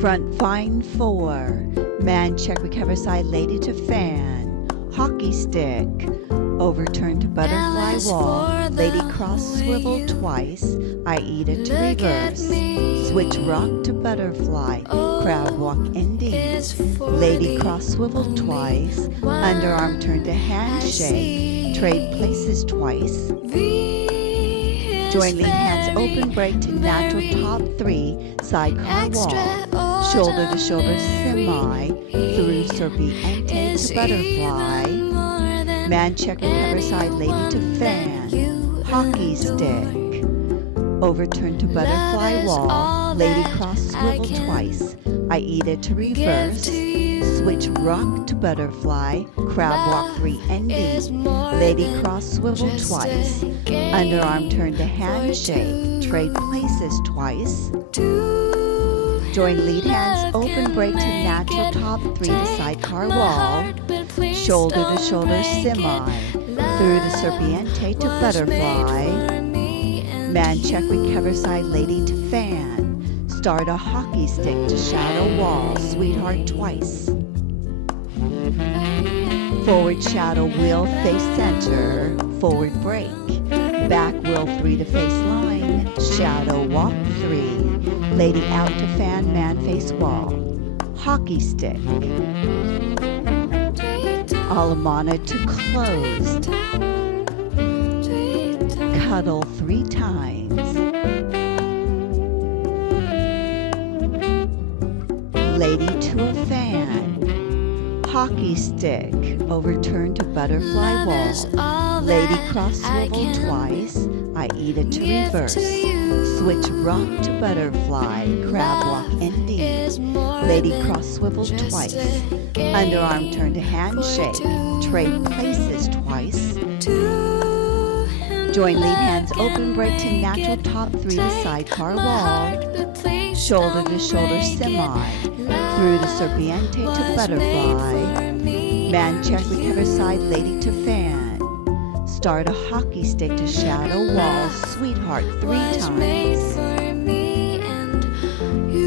Front fine 4. Man check recover side lady to fan. Hockey stick. Overturn to butterfly wall. Lady cross swivel twice. I eat it to reverse. Switch rock to butterfly. Crab walk ending. Lady cross swivel twice. Underarm turn to handshake. Trade places twice. Join lead hands open break to natural top 3. Sidecar wall. Shoulder to shoulder semi. Through serpiente to butterfly. Man check recover side lady to fan. Hockey stick. Overturn to butterfly wall. Lady cross swivel twice. I eat it to reverse. Switch rock to butterfly. Crab walk 3 ending. Lady cross swivel twice. Underarm turn to handshake. Trade places twice. Join lead hands open break to natural top 3 to sidecar wall. Shoulder to shoulder semi. Through the serpiente to butterfly. Man check recover side lady to fan. Start a hockey stick to shadow wall. Sweetheart twice. Forward shadow wheel face center. Forward break. Back wheel 3 to face line. Shadow walk 3. Lady out to fan man face wall. Hockey stick. Alamana to closed. Cuddle 3 times. Lady to a fan. Hockey stick. Overturn to butterfly wall. Lady cross swivel twice. I eat it to reverse. Switch rock to butterfly. Crab walk ending. Lady cross swivel twice. Underarm turn to handshake. Trade places twice. Join lead hands open break to natural top 3 to sidecar wall. Shoulder to shoulder semi. Through the serpiente to butterfly. Man check recover side lady to fan. Start a hockey stick to shadow wall. Sweetheart 3 times.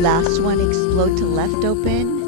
Last one explode to left open.